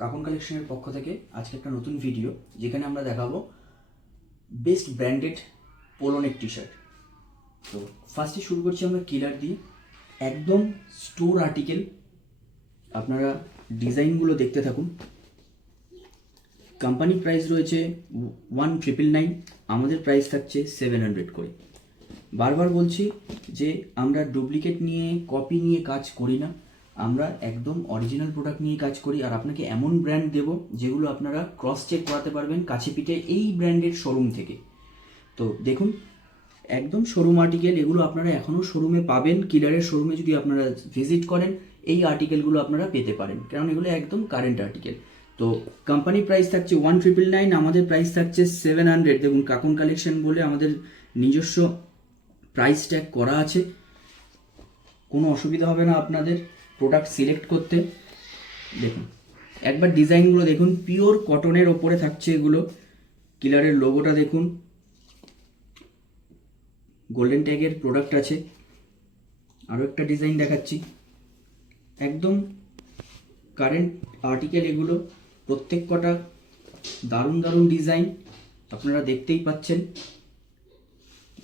কাকুন কালেকশনের পক্ষ থেকে আজকে একটা নতুন ভিডিও যেখানে আমরা দেখাবো বেস্ট ব্র্যান্ডেড পোলোনেক টি শার্ট। তো ফার্স্টে শুরু করছি আমরা কিলার দিয়ে, একদম স্টোর আর্টিকেল। আপনারা ডিজাইনগুলো দেখতে থাকুন। কোম্পানি প্রাইস রয়েছে 1999, আমাদের প্রাইস থাকছে 700 করে। বারবার বলছি যে আমরা ডুপ্লিকেট নিয়ে কপি নিয়ে কাজ করি না, আমরা একদম অরিজিনাল প্রোডাক্ট নিয়ে কাজ করি। আর আপনাকে এমন ব্র্যান্ড দেব যেগুলো আপনারা ক্রস চেক করাতে পারবেন কাছে পিঠে এই ব্র্যান্ডের শোরুম থেকে। তো দেখুন, একদম শোরুম আর্টিকেল, এগুলো আপনারা এখনও শোরুমে পাবেন। কিলারের শোরুমে যদি আপনারা ভিজিট করেন এই আর্টিকেলগুলো আপনারা পেতে পারেন, কারণ এগুলো একদম কারেন্ট আর্টিকেল। তো কোম্পানি প্রাইস থাকছে 1999, আমাদের প্রাইস থাকছে 700। দেখুন, কাকুন কালেকশন বলে আমাদের নিজস্ব প্রাইস ট্যাগ করা আছে, কোনো অসুবিধা হবে না আপনাদের প্রোডাক্ট সিলেক্ট করতে। দেখুন একবার ডিজাইনগুলো দেখুন, পিওর কটনের ওপরে থাকছে এগুলো। কিলারের লোগোটা দেখুন, গোল্ডেন ট্যাগের প্রোডাক্ট আছে। আরও একটা ডিজাইন দেখাচ্ছি, একদম কারেন্ট আর্টিকেল এগুলো। প্রত্যেক কটা দারুণ দারুণ ডিজাইন, আপনারা দেখতেই পাচ্ছেন।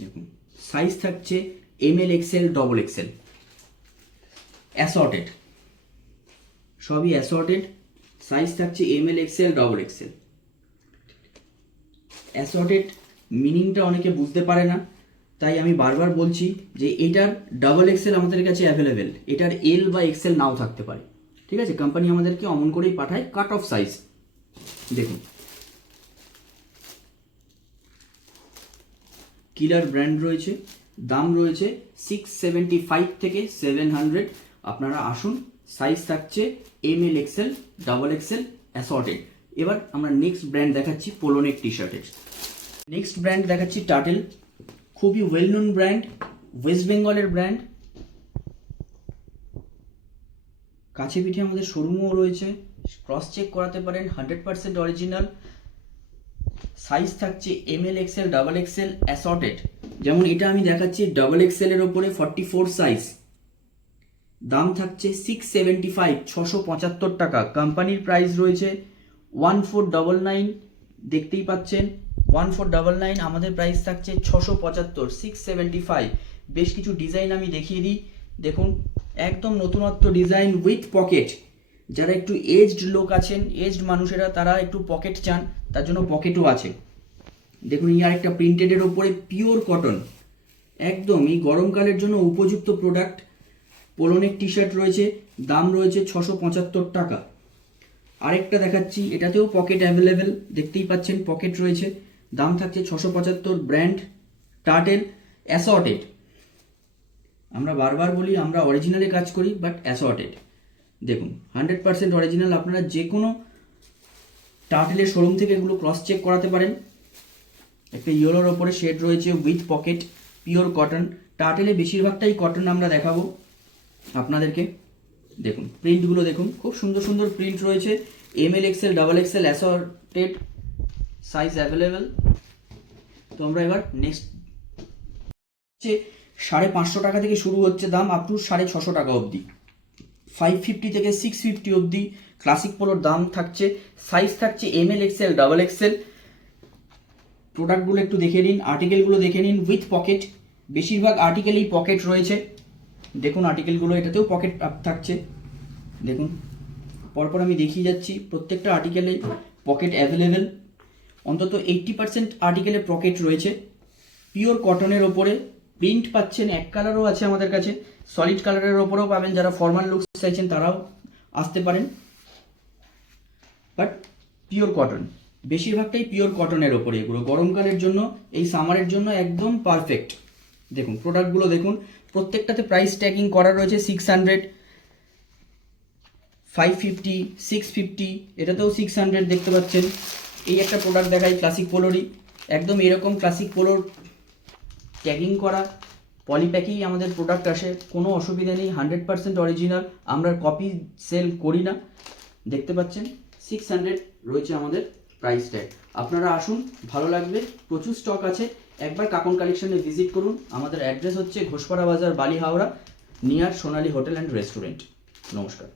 দেখুন সাইজ থাকছে ML, XL, XXL, অ্যাসর্টেড, সবই অ্যাসর্টেড। সাইজ থাকছে ML, XL, XXL। অ্যাসর্টেড মিনিংটা অনেকে বুঝতে পারে না, তাই আমি বারবার বলছি যে এটার XXL আমাদের কাছে অ্যাভেলেবেল, এটার L বা XL নাও থাকতে পারে। ঠিক আছে, কোম্পানি আমাদেরকে অমন করেই পাঠায় কাট অফ সাইজ। দেখুন কিলার ব্র্যান্ড রয়েছে, দাম রয়েছে 675 থেকে 700। আপনারা আসুন, সাইজ থাকছে ML, XL, XXL, অ্যাসর্টেড। এবার আমরা নেক্সট ব্র্যান্ড দেখাচ্ছি পোলোনেক টি শার্টের। নেক্সট ব্র্যান্ড দেখাচ্ছি টাটেল, খুবই ওয়েল নোন ব্র্যান্ড, ওয়েস্ট বেঙ্গলের ব্র্যান্ড। কাছে পিঠে আমাদের শোরুমও রয়েছে, ক্রস চেক করাতে পারেন, 100% অরিজিনাল। সাইজ থাকছে ML, XL, XXL, অ্যাসর্টেড। যেমন এটা আমি দেখাচ্ছি XXL এর ওপরে 44 সাইজ, দাম থাকছে 675, 675 টাকা। কোম্পানির প্রাইস রয়েছে 1499, দেখতেই পাচ্ছেন 1499, আমাদের প্রাইস থাকছে 675, 675। বেশ কিছু ডিজাইন আমি দেখিয়ে দিই। দেখুন একদম নতুনত্ব ডিজাইন উইথ পকেট। যারা একটু এজড লোক আছেন, এজড মানুষেরা, তারা একটু পকেট চান, তার জন্য পকেটও আছে। দেখুন এই আরেকটা প্রিন্টেডের ওপরে পিওর কটন, একদম এই গরমকালের জন্য উপযুক্ত প্রোডাক্ট। পোলোনেক টি শার্ট রয়েছে, দাম রয়েছে 675 টাকা। আরেকটা দেখাচ্ছি, এটাতেও পকেট অ্যাভেলেবেল, দেখতেই পাচ্ছেন পকেট রয়েছে, দাম থাকছে 675। Brand total, assorted. আমরা বারবার বলি আমরা অরিজিনালে কাজ করি, বাট অ্যাসর্টেড। দেখুন 100% অরিজিনাল। আপনারা যে কোনো টাটেলের শোরুম থেকে এগুলো ক্রস চেক করাতে পারেন। একটা ইয়েলোর ওপরে শেড রয়েছে উইথ পকেট, পিওর কটন। টাটেলে বেশিরভাগটাই কটন আমরা দেখাবো আপনাদেরকে। দেখুন প্রিন্টগুলো দেখুন, খুব সুন্দর সুন্দর প্রিন্ট রয়েছে। ML, XL, XXL, assorted, size available. তো আমরা এবার নেক্সট 550 টাকা থেকে শুরু হচ্ছে দাম, আপ টু 650 টাকা অবধি, 550 থেকে 650 অবধি ক্লাসিক পোলোর দাম থাকছে। সাইজ থাকছে ML, XL, XXL। প্রোডাক্টগুলো একটু দেখে নিন, আর্টিকেলগুলো দেখে নিন উইথ পকেট। বেশিরভাগ আর্টিকেলেই পকেট রয়েছে। দেখুন আর্টিকেলগুলো, এটাতেও পকেট থাকছে। দেখুন পরপর আমি দেখিয়ে যাচ্ছি, প্রত্যেকটা আর্টিকেলে পকেট অ্যাভেলেবেল। অন্তত 80% আর্টিকেলে পকেট রয়েছে। পিওর কটনের ওপরে প্রিন্ট পাচ্ছেন, এক কালারও আছে আমাদের কাছে, সলিড কালারের ওপরেও পাবেন। যারা ফর্মাল লুকস চাইছেন তারাও আসতে পারেন, বাট পিওর কটন, বেশিরভাগটাই পিওর কটনের ওপরে। এগুলো গরমকালের জন্য, এই সামারের জন্য একদম পারফেক্ট। দেখুন প্রোডাক্টগুলো দেখুন, প্রত্যেকটাতে প্রাইস ট্যাগিং করা রয়েছে 600, 550, 650, এটাতেও 600 দেখতে পাচ্ছেন। এই একটা প্রোডাক্ট দেখাই ক্লাসিক পোলোরই, একদম এরকম ক্লাসিক পোলোর ট্যাগিং করা পলিপ্যাকেই আমাদের প্রোডাক্ট আসে, কোনো অসুবিধা নেই, 100% অরিজিনাল। আমরা কপি সেল করি না। দেখতে পাচ্ছেন 600 রয়েছে আমাদের প্রাইস ট্যাগ। আপনারা আসুন, ভালো লাগবে, প্রচুর স্টক আছে। একবার কাকুন কালেকশনে ভিজিট করুন। আমাদের অ্যাড্রেস হচ্ছে ঘোষপাড়া বাজার, বালি, Howrah, near Sonali hotel and restaurant. নমস্কার।